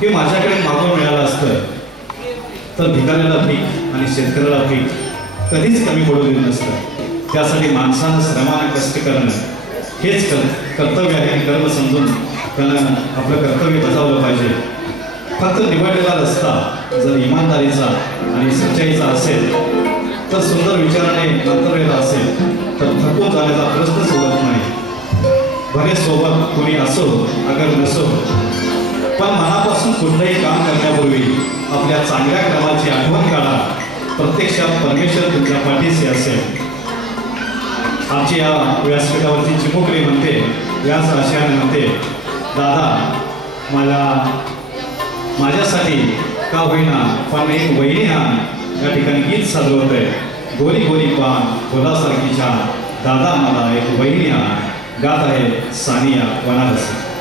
की माझ्याकडे मागून मिळालं असतं तर भिकाऱ्याला भीक आणि शेतकऱ्याला भीक कधीच कमी पडू देत नसतं। त्यासाठी माणसानं श्रमाने कष्ट करणं हेच कर्तव्य आहे। कर्म समजून त्यानं आपलं कर्तव्य बजावलं पाहिजे। फक्त निवडलेला रस्ता जर इमानदारीचा आणि सच्चाईचा असेल तर सुंदर विचाराने कर्तव्याला असेल तर थकून जाण्याचा प्रश्न सोडत नाही। भले सोबत कोणी असो अगर नसो पण मनापासून कुठलंही काम करण्यापूर्वी आपल्या चांगल्या कामाची आठवण काढा। प्रत्यक्षात परमेश्वर तुमच्या पाठीशी असेल। आमची या व्यासपीठावरची चिमुकली म्हणते, व्यास आशयाने म्हणते, दादा माझ्यासाठी का होईना पण एक वहिनी या ठिकाणी गीत सादर होत आहे। गोरी गोरी पान फुलासारखी छान, दादा मला एक वहिनी गात आहे सानिया बनारसी।